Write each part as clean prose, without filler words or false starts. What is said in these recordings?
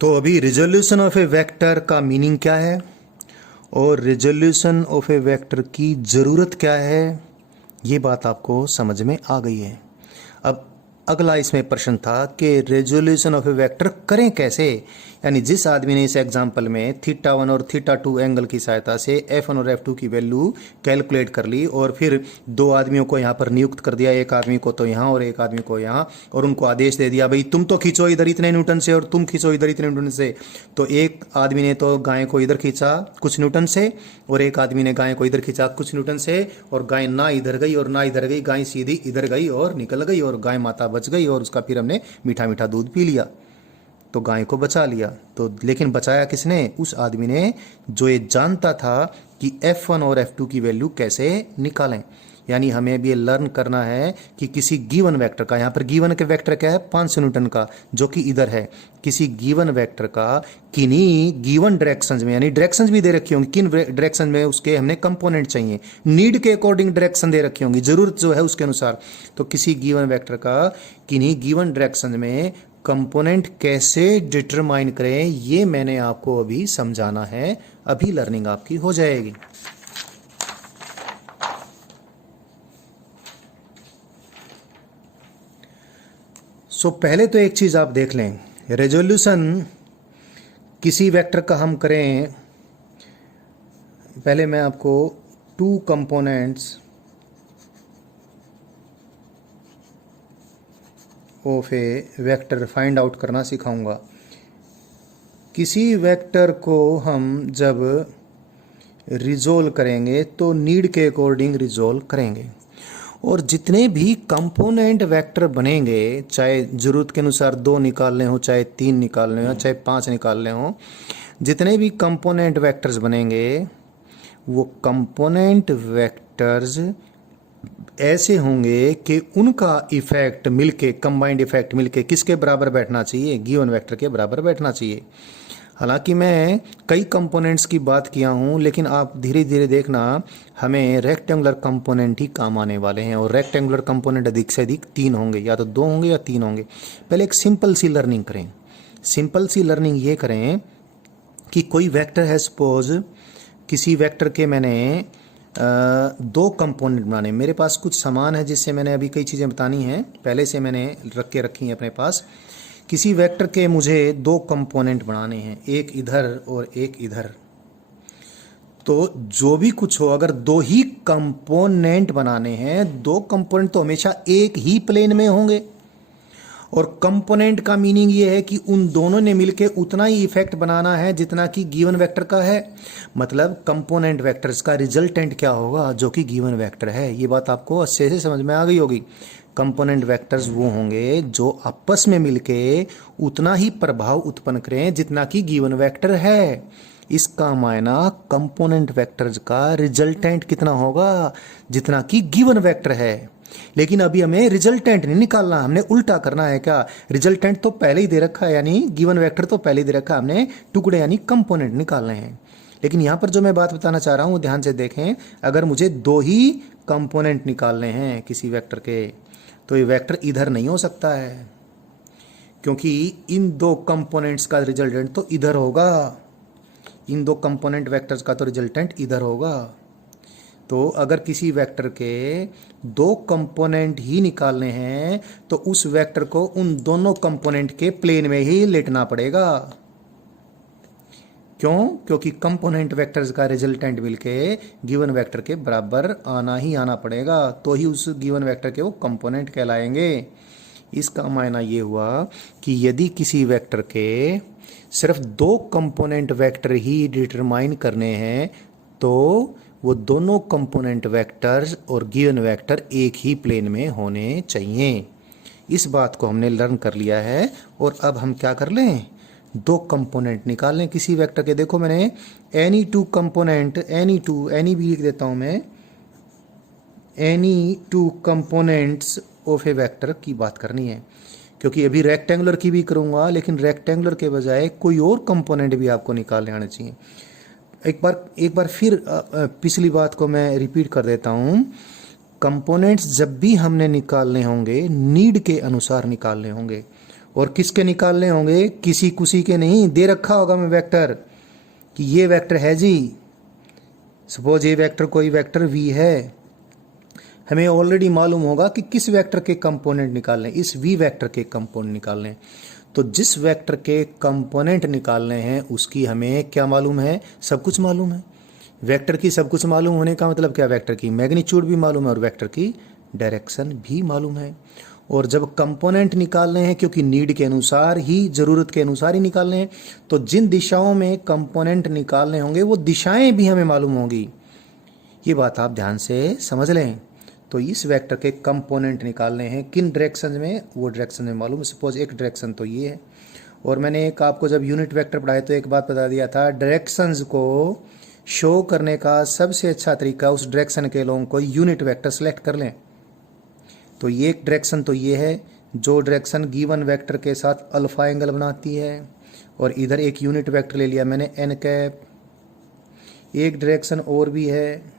तो अभी resolution of A vector का मीनिंग क्या है और रिजोल्यूशन ऑफ ए वेक्टर की ज़रूरत क्या है, ये बात आपको समझ में आ गई है। अब अगला इसमें प्रश्न था कि रेजोल्यूशन ऑफ ए वेक्टर करें कैसे, यानी जिस आदमी ने इस एग्जाम्पल में थीटा 1 और थीटा 2 एंगल की सहायता से F1 और F2 की वैल्यू कैलकुलेट कर ली और फिर दो आदमियों को यहाँ पर नियुक्त कर दिया, एक आदमी को तो यहाँ और एक आदमी को यहाँ, और उनको आदेश दे दिया भाई तुम तो खींचो इधर इतने न्यूटन से और तुम खींचो इधर इतने न्यूटन से। तो एक आदमी ने तो गाय को इधर खींचा कुछ न्यूटन से और एक आदमी ने गाय को इधर खींचा कुछ न्यूटन से, और गाय ना इधर गई और ना इधर गई, गाय सीधी इधर गई और निकल गई और गाय माता बच गई और उसका फिर हमने मीठा मीठा दूध पी लिया, तो गाय को बचा लिया। तो लेकिन बचाया किसने? उस आदमी ने जो ये जानता था कि F1 और F2 की वैल्यू कैसे निकालें। यानी हमें अब ये लर्न करना है कि किसी गिवन वेक्टर का, यहाँ पर गिवन के वेक्टर क्या है 500 न्यूटन का जो कि इधर है, किसी गिवन वेक्टर का किन्हीं गिवन डायरेक्शंस में, यानी डायरेक्शंस भी दे रखी होंगी, किन डायरेक्शन में उसके हमने कंपोनेंट चाहिए, नीड के अकॉर्डिंग डायरेक्शन दे रखी होंगी, जरूरत जो है उसके अनुसार। तो किसी गिवन वेक्टर का किन्हीं गिवन डायरेक्शन में कंपोनेंट कैसे डिटरमाइन करें, ये मैंने आपको अभी समझाना है, अभी लर्निंग आपकी हो जाएगी। पहले तो एक चीज आप देख लें, रेजोल्यूशन किसी वेक्टर का हम करें, पहले मैं आपको two components of A vector find out करना सिखाऊंगा। किसी वेक्टर को हम जब रिजोल्व करेंगे तो नीड के अकॉर्डिंग रिजोल्व करेंगे, और जितने भी कंपोनेंट वेक्टर बनेंगे, चाहे ज़रूरत के अनुसार 2 निकालने हो, चाहे 3 निकालने हो, चाहे 5 निकालने हो, जितने भी कंपोनेंट वेक्टर्स बनेंगे वो कंपोनेंट वेक्टर्स ऐसे होंगे कि उनका इफेक्ट मिलके, कंबाइंड इफेक्ट मिलके किसके बराबर बैठना चाहिए? गिवन वेक्टर के बराबर बैठना चाहिए। हालांकि मैं कई कंपोनेंट्स की बात किया हूं, लेकिन आप धीरे धीरे देखना हमें रेक्टेंगुलर कंपोनेंट ही काम आने वाले हैं, और रेक्टेंगुलर कंपोनेंट अधिक से अधिक 3 होंगे, या तो 2 होंगे या 3 होंगे। पहले एक सिंपल सी लर्निंग करें। सिंपल सी लर्निंग ये करें कि कोई वेक्टर है, सपोज किसी वेक्टर के मैंने 2 कंपोनेंट बनाने, मेरे पास कुछ सामान है जिससे मैंने अभी कई चीज़ें बतानी हैं, पहले से मैंने रख के रखी हैं अपने पास। किसी वेक्टर के मुझे 2 कंपोनेंट बनाने हैं, एक इधर और एक इधर। तो जो भी कुछ हो, अगर 2 ही कंपोनेंट बनाने हैं, 2 कंपोनेंट तो हमेशा एक ही प्लेन में होंगे, और कंपोनेंट का मीनिंग ये है कि उन दोनों ने मिलके उतना ही इफेक्ट बनाना है जितना कि गिवन वेक्टर का है। मतलब कंपोनेंट वेक्टर्स का रिजल्टेंट क्या होगा? जो कि गिवन वेक्टर है। ये बात आपको अच्छे से समझ में आ गई होगी। कंपोनेंट वेक्टर्स वो होंगे जो आपस में मिलके उतना ही प्रभाव उत्पन्न करें जितना कि गिवन वेक्टर है। इसका मायना कंपोनेंट वेक्टर्स का रिजल्टेंट कितना होगा? जितना कि गिवन वेक्टर है। लेकिन अभी हमें रिजल्टेंट नहीं निकालना, हमने उल्टा करना है। क्या? रिजल्टेंट तो पहले ही दे रखा है, यानी गिवन वेक्टर तो पहले ही दे रखा है, हमने टुकड़े यानी कंपोनेंट निकालने हैं। लेकिन यहां पर जो मैं बात बताना चाह रहा हूं ध्यान से देखें, अगर मुझे 2 ही कंपोनेंट निकालने हैं किसी वेक्टर के, तो ये वेक्टर इधर नहीं हो सकता है, क्योंकि इन 2 कंपोनेंट्स का रिजल्टेंट तो इधर होगा। इन 2 कंपोनेंट वेक्टर्स का तो रिजल्टेंट इधर होगा। तो अगर किसी वेक्टर के 2 कंपोनेंट ही निकालने हैं तो उस वेक्टर को उन दोनों कंपोनेंट के प्लेन में ही लेटना पड़ेगा। क्यों? क्योंकि कंपोनेंट वेक्टर्स का रिजल्टेंट मिलके गिवन वेक्टर के बराबर आना ही आना पड़ेगा, तो ही उस गिवन वेक्टर के वो कंपोनेंट कहलाएंगे। इसका मायना ये हुआ कि यदि किसी वेक्टर के सिर्फ 2 कंपोनेंट वेक्टर ही डिटरमाइन करने हैं तो वो दोनों कंपोनेंट वेक्टर्स और गिवन वेक्टर एक ही प्लेन में होने चाहिए। इस बात को हमने लर्न कर लिया है, और अब हम क्या कर लें? 2 कंपोनेंट निकाल लें किसी वेक्टर के। देखो मैंने एनी 2 कंपोनेंट, एनी भी लिख देता हूं मैं, any 2 components of A vector की बात करनी है, क्योंकि अभी रेक्टेंगुलर की भी करूंगा, लेकिन रेक्टेंगुलर के बजाय कोई और कंपोनेंट भी आपको निकालने आने चाहिए। एक बार फिर पिछली बात को मैं रिपीट कर देता हूं। कंपोनेंट्स जब भी हमने निकालने होंगे नीड के अनुसार निकालने होंगे, और किसके निकालने होंगे, किसी कुसी के नहीं, दे रखा होगा मैं वेक्टर कि ये वेक्टर है जी। सपोज ये वेक्टर कोई वेक्टर v है, हमें ऑलरेडी मालूम होगा कि किस वेक्टर के कंपोनेंट निकालने, इस v वेक्टर के कंपोनेंट निकालने। तो जिस वेक्टर के कंपोनेंट निकालने हैं उसकी हमें क्या मालूम है, सब कुछ मालूम है। वेक्टर की सब कुछ मालूम होने का मतलब क्या, वेक्टर की मैग्नीट्यूड भी मालूम है और वेक्टर की डायरेक्शन भी मालूम है। और जब कंपोनेंट निकालने हैं, क्योंकि नीड के अनुसार ही, ज़रूरत के अनुसार ही निकालने हैं, तो जिन दिशाओं में कंपोनेंट निकालने होंगे वो दिशाएं भी हमें मालूम होंगी। ये बात आप ध्यान से समझ लें। तो इस वेक्टर के कंपोनेंट निकालने हैं किन डायरेक्शन में, वो डायरेक्शन में मालूम है। सपोज एक डायरेक्शन तो ये है, और मैंने एक आपको जब यूनिट वेक्टर पढ़ाए तो एक बात बता दिया था, डायरेक्शंस को शो करने का सबसे अच्छा तरीका उस डायरेक्शन के लोगों को यूनिट वेक्टर सेलेक्ट कर लें। तो ये एक डायरेक्शन तो ये है, जो डायरेक्शन गिवन वेक्टर के साथ अल्फा एंगल बनाती है, और इधर एक यूनिट वेक्टर ले लिया मैंने एन कैप। एक डायरेक्शन और भी है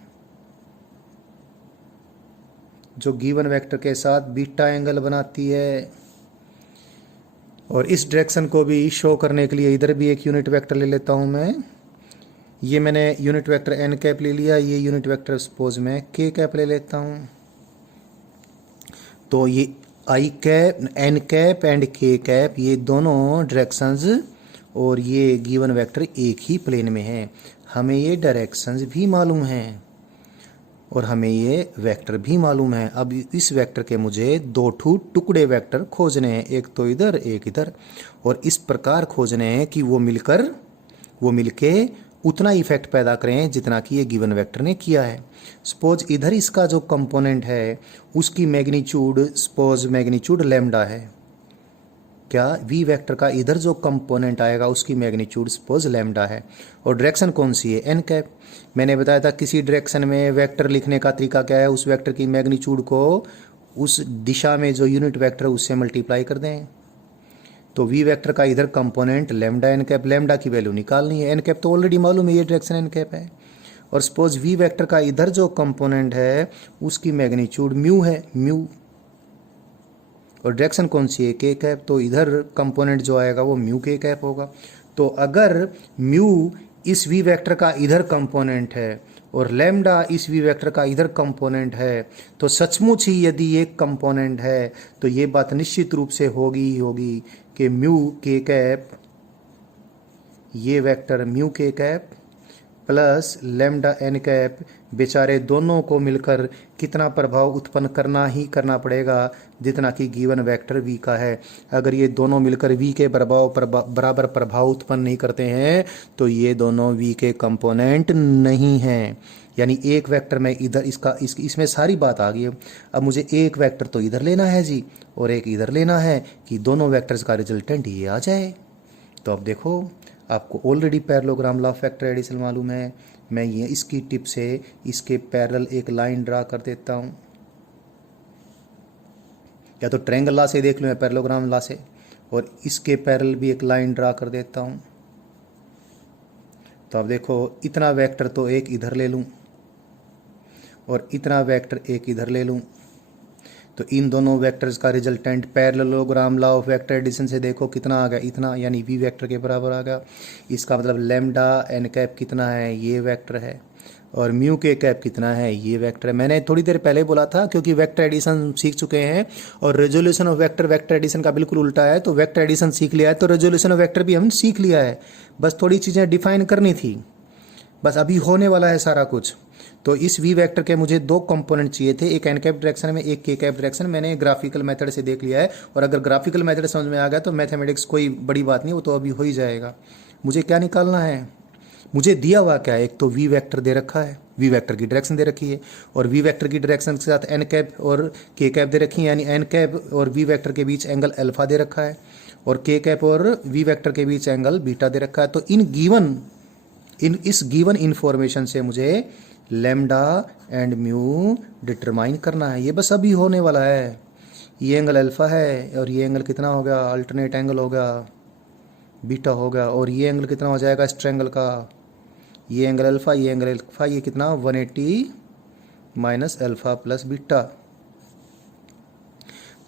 जो गिवन वेक्टर के साथ बीटा एंगल बनाती है, और इस डायरेक्शन को भी शो करने के लिए इधर भी एक यूनिट वेक्टर ले लेता हूं मैं। ये मैंने यूनिट वेक्टर एन कैप ले लिया, ये यूनिट वेक्टर सपोज मैं के कैप ले लेता हूं। तो ये आई कैप, एन कैप एंड के कैप, ये दोनों डायरेक्शंस और ये गिवन वेक्टर एक ही प्लेन में है। हमें ये डायरेक्शंस भी मालूम हैं और हमें ये वेक्टर भी मालूम है। अब इस वेक्टर के मुझे दो टुकड़े वेक्टर खोजने हैं, एक तो इधर एक इधर, और इस प्रकार खोजने हैं कि वो मिलके उतना इफेक्ट पैदा करें जितना कि ये गिवन वेक्टर ने किया है। सपोज इधर इसका जो कंपोनेंट है उसकी मैग्नीट्यूड, सपोज मैग्नीट्यूड लैम्डा है। क्या v वेक्टर का इधर जो कंपोनेंट आएगा उसकी मैग्नीट्यूड सपोज लैम्डा है, और डायरेक्शन कौन सी है, एन कैप। मैंने बताया था किसी डायरेक्शन में वेक्टर लिखने का तरीका क्या है, उस वेक्टर की मैग्नीट्यूड को उस दिशा में जो यूनिट वेक्टर है उससे मल्टीप्लाई कर दें। तो v वेक्टर का इधर component lambda n cap, lambda की वैल्यू निकालनी है, एन कैप तो ऑलरेडी मालूम है, ये डायरेक्शन एन कैप है। और सपोज v वेक्टर का इधर जो कंपोनेंट है उसकी मैग्नीट्यूड म्यू है, म्यू, और डायरेक्शन कौन सी है, के कैप। तो इधर कंपोनेंट जो आएगा वो म्यू के कैप होगा। तो अगर म्यू इस v वेक्टर का इधर कंपोनेंट है और लैम्डा इस v वेक्टर का इधर कंपोनेंट है, तो सचमुच ही यदि एक कंपोनेंट है तो ये बात निश्चित रूप से होगी ही होगी कि म्यू के कैप, ये वेक्टर म्यू के cap plus lambda n cap, बेचारे दोनों को मिलकर कितना प्रभाव उत्पन्न करना ही करना पड़ेगा जितना कि गिवन वेक्टर v का है। अगर ये दोनों मिलकर v के बराबर प्रभाव उत्पन्न नहीं करते हैं तो ये दोनों v के कंपोनेंट नहीं हैं। यानी एक वेक्टर में इधर इसमें सारी बात आ गई है। अब मुझे एक वेक्टर तो इधर लेना है जी और एक इधर लेना है कि दोनों वेक्टर्स का रिजल्टेंट ये आ जाए। तो अब देखो, आपको already parallelogram law of vector addition मालूम है। मैं ये इसकी टिप से इसके पैरेलल एक लाइन ड्रा कर देता हूँ, या तो ट्रायंगल लॉ से देख लो या पैरेललोग्राम लॉ से, और इसके पैरेलल भी एक लाइन ड्रा कर देता हूँ। तो अब देखो, इतना वेक्टर तो एक इधर ले लूँ और इतना वेक्टर एक इधर ले लूँ, तो इन दोनों वेक्टर्स का resultant parallelogram law of vector addition से देखो कितना आ गया, इतना, यानी v वेक्टर के बराबर आ गया। इसका मतलब लैम्डा एन कैप कितना है, ये वेक्टर है, और म्यू के कैप कितना है, ये वेक्टर है। मैंने थोड़ी देर पहले बोला था क्योंकि वेक्टर एडिशन सीख चुके हैं और रेजोल्यूशन ऑफ वेक्टर एडिशन का बिल्कुल उल्टा है। तो वेक्टर एडिशन सीख लिया है तो रेजोल्यूशन ऑफ वेक्टर भी हमने सीख लिया है, बस थोड़ी चीज़ें डिफाइन करनी थी, बस अभी होने वाला है सारा कुछ। तो इस v वेक्टर के मुझे दो कंपोनेंट चाहिए थे, एक एन कैप डायरेक्शन में, एक के कैप डायरेक्शन। मैंने ग्राफिकल मेथड से देख लिया है, और अगर ग्राफिकल मेथड समझ में आ गया तो मैथमेटिक्स कोई बड़ी बात नहीं, वो तो अभी हो ही जाएगा। मुझे क्या निकालना है, मुझे दिया हुआ क्या है, एक तो v वेक्टर दे रखा है, v वेक्टर की डायरेक्शन दे रखी है, और v वेक्टर की डायरेक्शन के साथ एन कैप और के कैप दे रखी है, यानी एन कैप और v वेक्टर के बीच एंगल अल्फा दे रखा है, और के कैप और v वेक्टर के बीच एंगल बीटा दे रखा है। तो इस गिवन इंफॉर्मेशन से मुझे लैम्डा एंड म्यू डिटरमाइन करना है। ये बस अभी होने वाला है। ये एंगल अल्फा है और ये एंगल कितना हो गया, अल्टरनेट एंगल हो गया, बीटा हो गया, और ये एंगल कितना हो जाएगा इस ट्रायंगल का, ये एंगल अल्फा, ये एंगल अल्फा, ये कितना 180 माइनस अल्फा प्लस बीटा।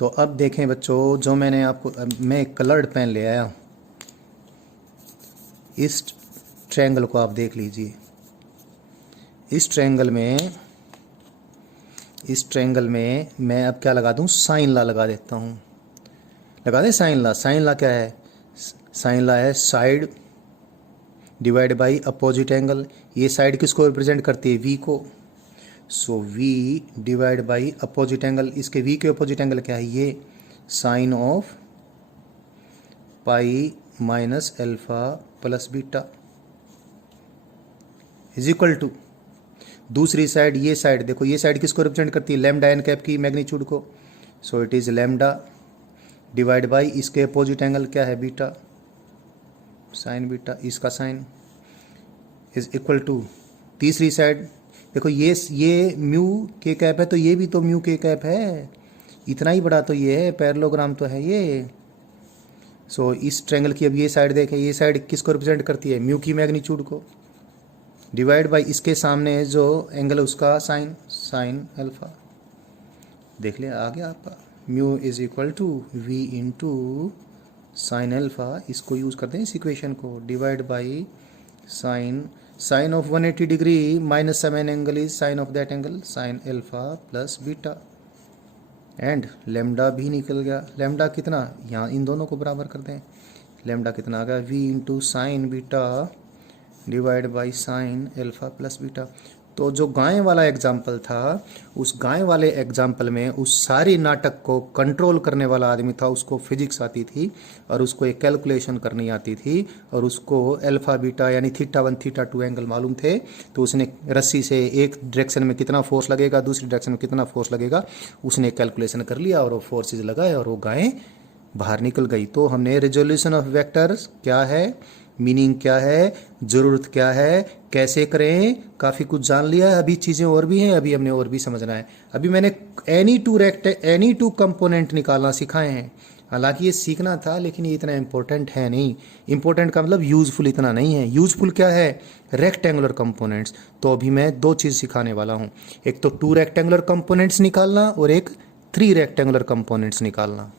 तो अब देखें बच्चों, जो मैंने आपको, मैं कलर्ड पेन ले आया हूँ। इस ट्रायंगल को आप देख लीजिए। इस ट्रायंगल में मैं अब क्या लगा दूँ, साइन ला लगा देता हूँ। लगा दें साइन ला। साइन ला क्या है? साइन ला है side divide by opposite angle. ये साइड किसको रिप्रेजेंट करती है? वी को। So v divide by opposite angle. इसके वी के अपोजिट एंगल क्या है? ये sine of pi minus alpha plus beta is equal to, दूसरी साइड, ये साइड देखो, ये साइड किसको रिप्रेजेंट करती है? लैम्डा एन कैप की मैग्नीट्यूड को। So it is lambda divide by इसके अपोजिट एंगल क्या है? बीटा, साइन बीटा, इसका साइन इज इक्वल टू, तीसरी साइड देखो, ये म्यू के कैप है तो ये भी तो म्यू के कैप है, इतना ही बड़ा तो ये है, पैरेललोग्राम तो है ये। सो इस ट्रायंगल की अब ये साइड देखें, ये साइड किसको रिप्रेजेंट करती है? म्यू की मैग्नीट्यूड को, डिवाइड बाई इसके सामने जो एंगल है उसका साइन, साइन अल्फा। देख लिया, आ गया आपका। Mu is equal to v into sine alpha, इसको यूज़ करते हैं इस इक्वेशन को, divide by sine of 180 degree minus seven angle is sine of that angle, sine alpha plus beta. And lambda भी निकल गया। लेमडा कितना? यहाँ इन दोनों को बराबर कर दें। लेमडा कितना आ गया? V into sine beta divide by sine alpha plus beta. तो जो गाय वाला एग्जाम्पल था, उस गाय वाले एग्जाम्पल में उस सारी नाटक को कंट्रोल करने वाला आदमी था, उसको फिजिक्स आती थी और उसको एक कैलकुलेशन करनी आती थी और उसको अल्फा बीटा यानी थीटा 1 थीटा 2 एंगल मालूम थे। तो उसने रस्सी से एक डायरेक्शन में कितना फोर्स लगेगा, दूसरी डायरेक्शन में कितना फोर्स लगेगा, उसने कैलकुलेशन कर लिया और वो फोर्सेज लगाए और वो गाय बाहर निकल गई। तो हमने रिजोल्यूशन ऑफ वेक्टर्स क्या है, मीनिंग क्या है, ज़रूरत क्या है, कैसे करें, काफ़ी कुछ जान लिया है। अभी चीज़ें और भी हैं, अभी हमने और भी समझना है। अभी मैंने एनी टू कंपोनेंट निकालना सिखाए हैं। हालांकि ये सीखना था लेकिन ये इतना इंपॉर्टेंट है नहीं। इंपॉर्टेंट का मतलब यूजफुल इतना नहीं है। यूजफुल क्या है? Rectangular components. तो अभी मैं दो चीज़ सिखाने वाला हूँ, एक तो 2 रेक्टेंगुलर कंपोनेंट्स निकालना और एक 3 रेक्टेंगुलर कंपोनेंट्स निकालना।